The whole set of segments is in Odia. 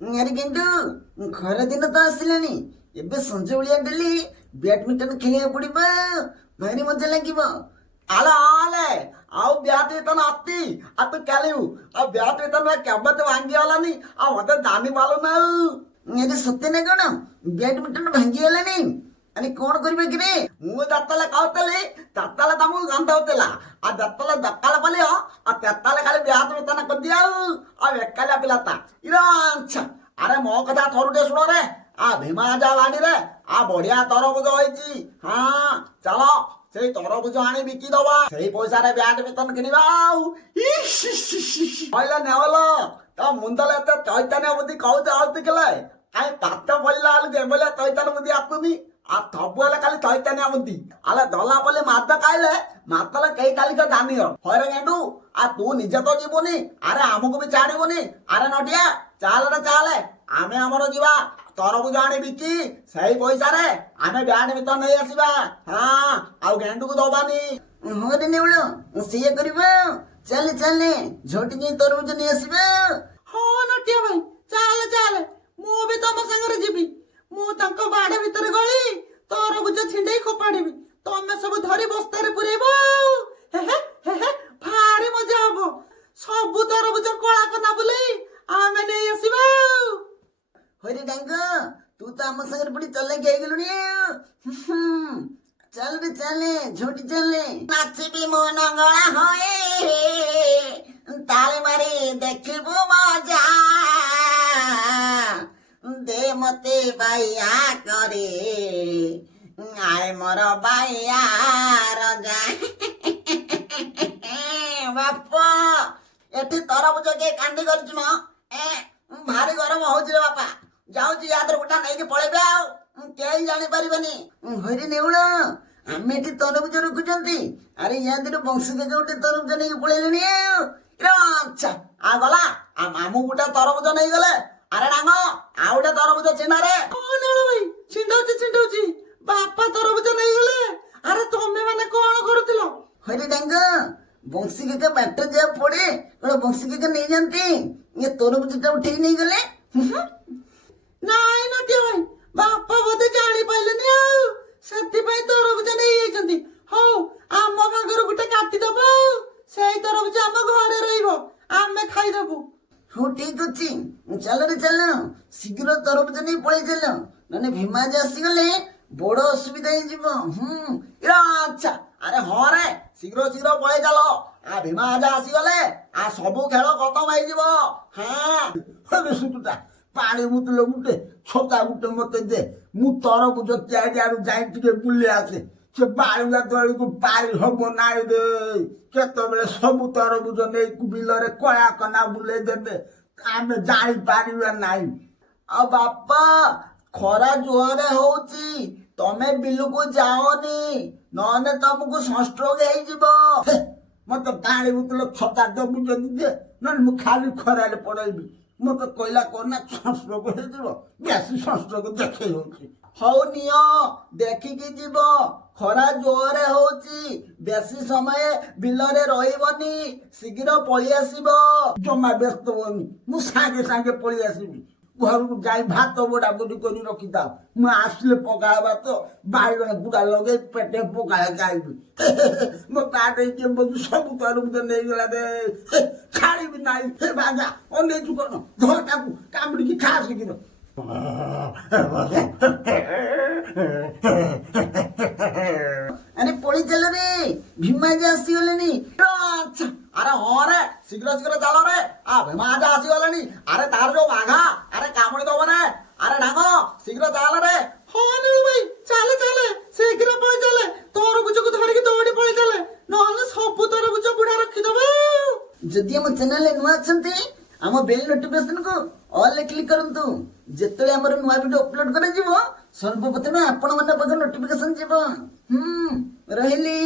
ଆରେ କିନ୍ତୁ ଖରା ଦିନ ତ ଆସିଲାଣି। ଏବେ ସଞ୍ଜ ବେଳିଆ ଡେଲି ବ୍ୟାଡମିଣ୍ଟନ ଖେଳିବାକୁ ପଡିବ, ଭାରି ମଜା ଲାଗିବ। ಅಲ್ಲ ಆಲೆ ಅವು ಬ್ಯಾಟ್ ಇರ್ತಾನ ಅತ್ತಿ ಅತ್ತು ಕೆಲಿವು ಆ ಬ್ಯಾಟ್ ಇರ್ತಾನ ಕೆಬ್ಬತ್ತು ಹಂಗಿ ಅಲ್ಲನಿ ಆ ಮತ್ತೆ ದಾನಿ ಬಾಲು ನಾವು ଆରେ ସତେ ନା କଣ ବ୍ୟାଡମିଣ୍ଟନ ଭାଙ୍ଗିଗଲାଣି? ଆରେ କଣ କରିବା କି ରେ? ମୁଁ ଯେତେବେଳେ ଖାଉଥିଲି ତେତେବେଳେ ତମକୁ ଗନ୍ଧ ହଉଥିଲା ଆଉ ଯେତେବେଳେ ଦକାଳ ପଲି ଆଉ ତେତେବେଳେ ଖାଲି ବ୍ୟାଟ୍ ଇର୍ତାନ କରିଦିଅ ଆଉ ଏକାଲିଆ ପିଲା ତା ଇରାଞ୍ଚ ଆରେ ମୋ କଥା ଥରୁଟେ ଶୁଣ ରେ ଆ ଭୀମା ଯା ବାଡିରେ ଆ ବଢିଆ ତରଭୁଜ ହେଇଛି। ହଁ ଚାଲ ସେଇ ତରଭୁଜ ଆଣି ବିକି ଦବା, ସେଇ ପଇସାରେ ବ୍ୟାଡମିଣ୍ଟନ କିଣିବା। ଆଉ କହିଲେ ନେವଲ ତ ମୁଣ୍ଡରେ ଏତେ ଚୈତନ୍ୟ ବୁଦ୍ଧି କହୁଛ ଆଉତିକଲେ ଆଇ ପାଠ ପଢିଲା ବେଳକୁ ଏଭଳିଆ ଚୈତନ୍ୟ ବୁଦ୍ଧି ଆସୁନି ଆଉ ସବୁବେଳେ ଖାଲି ଚୈତନ୍ୟ ବୁଦ୍ଧି ଆଲେ ଦଲା ପଲି ମାଦ ଖାଇଲେ ମାତଲେ କେହି କାଲିକ ଜାନିଅ ହଇରେ ଗେଣ୍ଡୁ ଆଉ ତୁ ନିଜେ ତ ଯିବୁନି, ଆରେ ଆମକୁ ବି ଛାଡିବୁନି। ଆରେ ନଟିଆ ଚାଲେ ରେ ଚାଲେ, ଆମେ ଆମର ଯିବା ତରଭୁଜ ଆଣି ବିକି ସେଇ ପଇସାରେ ଆମେ ବ୍ୟାଡମିଣ୍ଟନ ନେଇ ଆସିବା। ହଁ ଆଉ ଗେଣ୍ଡୁକୁ ଦବାନି। ହଁ ରେ ନେଉଳ, ସେଇଆ କରିବା। ଚାଲେ ଚାଲେ ଝଟି ଯାଇ ତରଭୁଜ ନେଇ ଆସିବା। ହଁ ନଟିଆ ଭାଇ ଚାଲେ ଚାଲେ, ମୁଁ ବି ତମ ସାଙ୍ଗରେ ଯିବି। ମୁଁ ତାଙ୍କ ବାଡ ଭିତରେ ଗଳି ତରଭୁଜ ଛିଣ୍ଡେଇ ଖୋପାଡ଼ିବି, ତମେ ସବୁ ଧରି ବସ୍ତାରେ ପୁରେଇବ। ଭାରି ମଜା ହବ। ସବୁ ତରଭୁଜ କଳା କନା ବୁଲେଇ ଆମେ ନେଇ ଆସିବା। ହଇରେ ଡାଙ୍ଗ, ତୁ ତ ଆମ ସାଙ୍ଗରେ ପୁଣି ଚଲେଇକି ହେଇଗଲୁଣି। ଚାଲ ରେ ଚାଲେ ଝଟି ଚାଲେ। ନାଚିବି ମୋ ନଙ୍ଗଳା ହଏ ତାଳି ମାରି ଦେଖିବୁ ମଜା, ଦେ ମତେ ବାଇଆ କରି, ଆଏ ମୋର ବାଇଆ ରଜା। ବାପ ଏଠି ତରଭୁଜ କିଏ କାଣ୍ଡି କରିଛୁ ମ? ଭାରି ଗରମ ହଉଛି ରେ ବାପା, ଯାଉଛି ୟାଦରେ ଗୋଟା ନେଇକି ପଳେଇବେ ଆଉ କେହି ଜାଣିପାରିବେନି। ହଇରେ ନେଉଳ, ଆମେ ଏଠି ତରଭୁଜ ରଖୁଛନ୍ତି, ଆରେ ୟା ଦେହରୁ ବଂଶୀ କାକା ଗୋଟେ ତରଭୁଜ ନେଇକି ପଳେଇଲେଣି। ଆଚ୍ଛା ଆ ଗଲା ଆଉ ମାମୁଁ ଗୋଟେ ତରଭୁଜ ନେଇଗଲେ। ଆରେ ଡାଙ୍ଗ ଆଉ ଗୋଟେ ତରଭୁଜ ଚିହ୍ନରେ। ହଁ ନେଉଳ ଭାଇ ଛିଣ୍ଡଉଛି ଛିଣ୍ଡଉଛି, ବାପା ତରଭୁଜ ନେଇଗଲେ। ଆରେ ତମେ ମାନେ କଣ କରୁଥିଲ? ହଇରେ ଡାଙ୍ଗ, ବଂଶୀ କାକା ବାଟ ଯାହା ପଡେ କଣ ବଂଶୀ କାକା ନେଇଯାନ୍ତି, ଇଏ ତରଭୁଜ ଟା ଉଠେଇ ନେଇଗଲେ। ନାଇଁ ନଟିଆ ଭାଇ, ବାପା ବୋଧେ ଜାଣି ପାଇଲେନି ଆଉ ସେଥିପାଇଁ ତରଭୁଜ ନେଇଯାଇଛନ୍ତି। ହଉ ଆମ ଭାଗରୁ ଗୋଟେ କାଟିଦବ, ସେଇ ତରଭୁଜ ଆମ ଘରେ ରହିବ, ଆମେ ଖାଇଦବୁ। ହଉ ଠିକ ଅଛି, ଚାଲ ରେ ଚାଲ, ଶୀଘ୍ର ତରଭୁଜ ନେଇ ପଳେଇ ଚାଲ, ନହେଲେ ଭୀମାଜ ଆସିଗଲେ ବଡ ଅସୁବିଧା ହେଇଯିବ। ଆଚ୍ଛା ଆରେ ହଁ ରେ ଶୀଘ୍ର ଶୀଘ୍ର ପଳେଇ ଚାଲ, ଆ ଭୀମା ଆଜା ଆସିଗଲେ ଆ ସବୁ ଖେଳ ଖତମ ହେଇଯିବ। ହଁ ପାଣି ବୁତଲ ଗୋଟେ ଛତା ଗୋଟେ ମତେ ଦେ, ମୁଁ ତରଭୁଜ ଚାରିଆଡୁ ଯାଇ ଟିକେ ବୁଲି ଆସେ। ସେ ବାଳୁଙ୍ଗା ତଳକୁ ପାରି ହବ ନାଇଁ ରେ, କେତେବେଳେ ସବୁ ତରଭୁଜ ନେଇକୁ ବିଲରେ କଳା କନା ବୁଲେଇ ଦେବେ, ଆମେ ଜାଣିପାରିବା ନାହିଁ। ଆଉ ବାପା ଖରା ଜୋରରେ ହଉଛି, ତମେ ବିଲକୁ ଯାଅନି, ନହେଲେ ତମକୁ ସନଷ୍ଟ୍ରୋକ ହେଇଯିବ। ମତେ ପାଣି ବୁତଲ ଛତା ଦବୁ ଯଦି ଦେ, ନହେଲେ ମୁଁ ଖାଲି ଖରାରେ ପଳେଇବି। ମତେ କହିଲା କନା ସଂସ୍ଟ୍ରୋକ ହେଇଯିବ, ବେଶୀ ସଂସ୍ଟ୍ରୋକ ଦେଖେଇ ହଉଛି। ହଉ ନିଅ ଦେଖିକି ଯିବ, ଖରା ଜୋରରେ ହଉଛି, ବେଶୀ ସମୟ ବିଲରେ ରହିବନି, ଶୀଘ୍ର ପଳେଇ ଆସିବ। ଜମା ବ୍ୟସ୍ତ ହୁଅନି, ମୁଁ ସାଙ୍ଗେ ସାଙ୍ଗେ ପଳେଇ ଆସିବି। ଘରକୁ ଯାଇ ଭାତ ବୋଡା ବୋଡି କରି ରଖିଥାଅ, ମୁଁ ଆସିଲେ ପଖାଳ ଭାତ ବାଇଗଣ ଗୁଡା ଲଗେଇ ପେଟେ ପଖାଳ ଖାଇବି। ମୋ ପାଟେ ସବୁ ତରଭୁଜ ନେଇଗଲା ରେ, ଛାଡ଼ିବି ନାହିଁ। ହେ ବାଜା ଅନେଇଛୁ କଣ, ଧର ତାକୁ କାମୁଡ଼ିକି ଖା ଶୀଘ୍ର। ଆରେ ପଳେଇ ଚାଲ ରେ, ଭୀମାଜ ଆସିଗଲେଣି। ଆଚ୍ଛା ଆରେ ହଁ ରେ ଶୀଘ୍ର ଶୀଘ୍ର ଚାଲ ରେ, ଆ ଭୀମା ଆଜା ଆସିଗଲେଣି। ଆରେ ତାର ଯୋଉ ବାଘା ଆରେ କାମୁଡ଼ି ଦବ ରେ, ଆରେ ଡାଙ୍ଗ ଶୀଘ୍ର ଚାଲ ରେ। ହଁ ନେଉଳ ଭାଇ ଚାଲେ ଚାଲେ, ଶୀଘ୍ର ପଳେଇ ଚାଲେ, ତରଭୁଜକୁ ଧରିକି ଦୌଡ଼ି ପଳେଇ ଚାଲେ, ନହେଲେ ସବୁ ତରଭୁଜ ବୁଢା ରଖିଦବ। ଯଦି ଆମ ଚ୍ୟାନେଲରେ ନୂଆ ଅଛନ୍ତି, ଆମ ବେଲ ନୋଟିଫିକେସନ କୁ ଅଲ୍ ରେ କ୍ଲିକ୍ କରନ୍ତୁ, ଯେତେବେଳେ ଆମର ନୂଆ ଭିଡିଓ ଅପଲୋଡ କରାଯିବ ସର୍ବପ୍ରଥମେ ଆପଣ ମାନଙ୍କ ପାଖରେ ନୋଟିଫିକେସନ ଯିବ। ରହିଲି,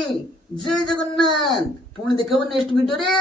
ଜୟ ଜଗନ୍ନାଥ, ପୁଣି ଦେଖାହବ ନେକ୍ସଟ ଭିଡିଓରେ।